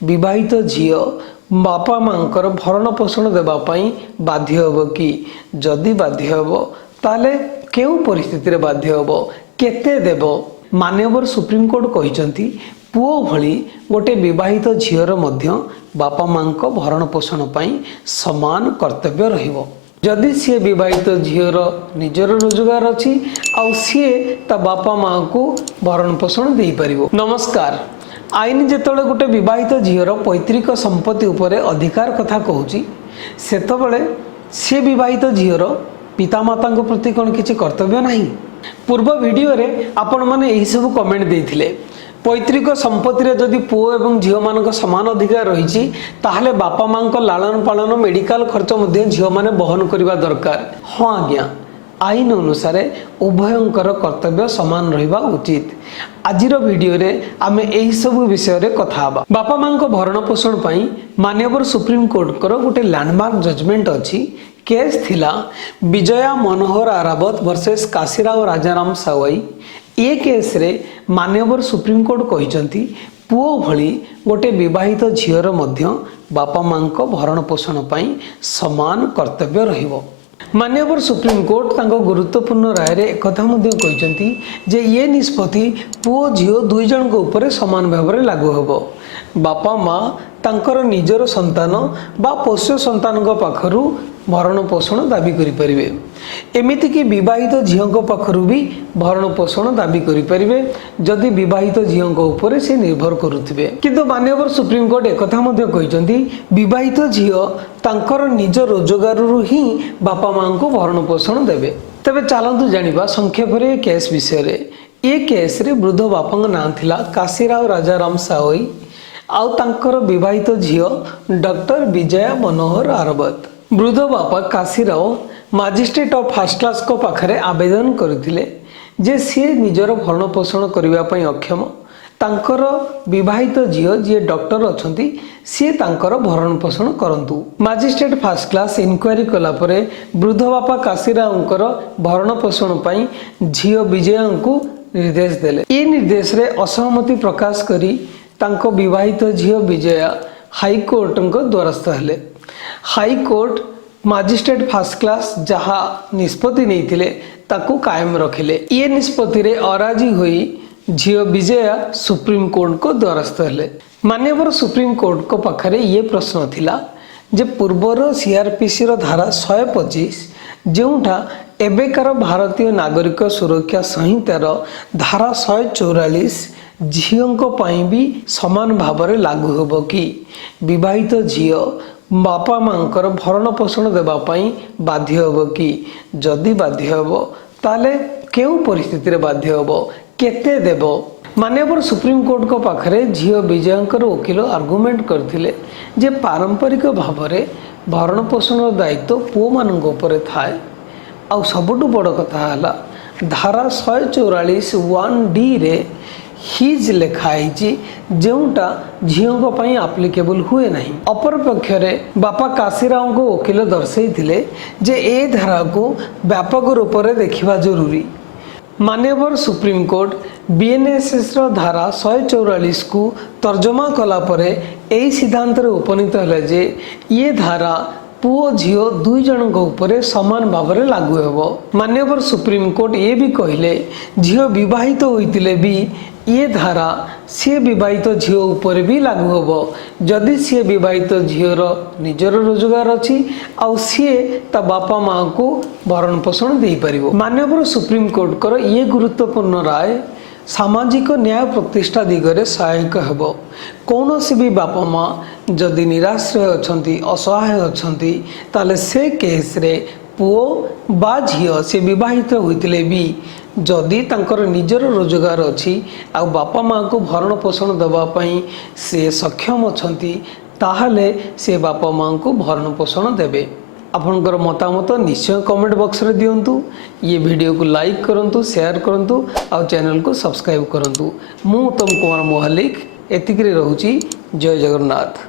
विवाहित झील बापा मांकर भरण पोषण देवाई बाध्य हब कि जदि बाध्य हब ताले केउ परिस्थिति रे बाध्य हब केते देव। माननीय सुप्रीमकोर्ट कहते पुओ भली गोटे विवाहित झीर मध्य बापा मां भरण पोषण पाई समान कर्तव्य रहिबो। जदि सी विवाहित झीर निजर रोजगार अच्छी आउ सी ता बापा मां को भरण पोषण दे पारिबो। नमस्कार। आईन जेतबेले गोटे विवाहित झीर पैतृक संपत्ति उपरे अधिकार कथा कहूची सेतबेले सी विवाहित झीर पितामाता प्रति कौन किसी कर्तव्य नहीं। पूर्व वीडियो रे आपण माने एही सब कमेंट देथिले पैतृक संपत्ति रे जदि पुओ एवं झील मान समान अधिकार रही ताहले बापा मां लालन पालन मेडिकल खर्च मध्य झील माने बहन करबा दरकार। हाँ आज्ञा आईन अनुसार उभयंकर कर्तव्य सामान रहिबा उचित। आजिर वीडियो रे आमे एही सब विषय रे कथा हबा। बापा मां भरण पोषण पाई माननीय सुप्रीम कोर्ट कर गोटे लैंडमार्क जजमेंट अछि। केस थिला विजया मनोहर आरावत वर्सेस काशीराव राजाराम सावई। ये केस रे माननीय सुप्रीम कोर्ट कहिसंती पुओ भली गोटे विवाहित झीर मध्य बापा मां भरण पोषण पाई समान कर्तव्य रहिबो। माननीय सुप्रीम कोर्ट तांको गुरुत्वपूर्ण राय रे एकथा मध्य कहिसंती जे ये निष्पत्ति पुओ झील दुई जन को ऊपर समान भाव में लागू हेबो। बापा मां तांकर निजर संतान बा पोष्य संतान पाखरु भरण पोषण दाबी करि परिबे। एमिति कि विवाहित झील पाखरु भी भरण पोषण दाबी करि परिबे जदि विवाहित झील ऊपर से निर्भर करुथिबे। किंतु माननीय सुप्रीम कोर्ट एकथा मध्य कहिसंती विवाहित झील तांकर निज रोजगार ही बापा मां को भरण पोषण देबे। तबे चलतु जानिबा संक्षेप रे केस विषय रे। ये केस रे वृद्ध बापा नाम थिला काशीराव राजाराम सावई आउ तांकर विवाहित झील डॉक्टर विजया मनोहर आरावत। वृद्ध बापा Kashirao magistrate of first class को पाखरे आवेदन करथिले जे सी निजर भरण पोषण करबा पई अक्षम तांकर विवाहित झील जी डॉक्टर अछंती सी तांकर भरण पोषण करंतु। मजिस्ट्रेट फर्स्ट क्लास इनक्वारी कला परे वृद्ध बापा काशीरावंकर भरण पोषण पई झील विजया को निर्देश देले। ये निर्देश रे असहमति प्रकाश करी तांको विवाहित झील विजया हाईकोर्ट द्वारस्थ हेले। हाईकोर्ट मजिस्ट्रेट फर्स्ट क्लास जहा निष्पत्ति नहीं ताकू कायम रखिले। ये निष्पत्ति रे अराजी हुई झील विजया सुप्रीम कोर्ट को द्वारस्थ हेले। माननीय सुप्रीम कोर्ट को पाखरे ये प्रश्न थिला जे पूर्वर सीआरपीसी रो धारा 125 जोठा एबेकार भारतीय नागरिक सुरक्षा संहितार धारा 144 झीओं पाई भी समान भाव में लागू होब कि विवाहित झील बापा मांकर भरण पोषण देवाई बाध्य हब कि जदि बाध्य हब ताले केउ परिस्थिति रे बाध्य हब केते देव। माननीय सुप्रीम कोर्ट को पाखरे झील विजयंकर वकील आर्गुमेंट करथिले जे पारंपरिक भाव में भरण पोषण दायित्व पुओ मानक उपरे थाए। आउ सबुठु बड़ कथा हला धारा 144 1D रे हिज लेखाई जोटा झीओं पाई आप्लिकेबल हुए नहीं। अपर पक्ष रे बापा काशीराव को वकील दर्शाई जे ए धारा को व्यापक रूप से देखा जरूरी। माननीय सुप्रीम कोर्ट बीएनएसएस धारा 144 को तर्जमा कला परे एही सिद्धांत रे उपनीत है जे ये धारा पुओ झील दुई जन ऊपर समान भाव में लागू हेबो। माननीय सुप्रीम कोर्ट ये भी कहले झील विवाहित होइतिले भी ये धारा सी विवाहित झील ऊपर भी लागू हेबो जदि सी विवाहित झीर निजर रोजगार अच्छी आउ सी ता बापा मां को भरण पोषण दे पारिबो। माननीय सुप्रीम कोर्ट कर ये गुरुत्वपूर्ण राय सामाजिक न्याय प्रतिष्ठा दिगरे सहायक हेबो। कौन सी भी बापा मां जदि निराश्रय अछंती असहाय अछंती ताले से केस रे पुओ बा झील से विवाहित होइतिले भी जदि तांकर निजर रोजगार अच्छी आ बापा मां को भरण पोषण देवा पई से सक्षम अछंती ताहले से बापा मां को भरण पोषण देबे। आपनकर मतामत निश्चय कमेंट बॉक्स रे दियंतु। ये वीडियो को लाइक करंतु, शेयर करंतु और चैनल को सब्सक्राइब करंतु। मु उत्तम कुमार मोहल्लिक एतिकरे रहूची। जय जगन्नाथ।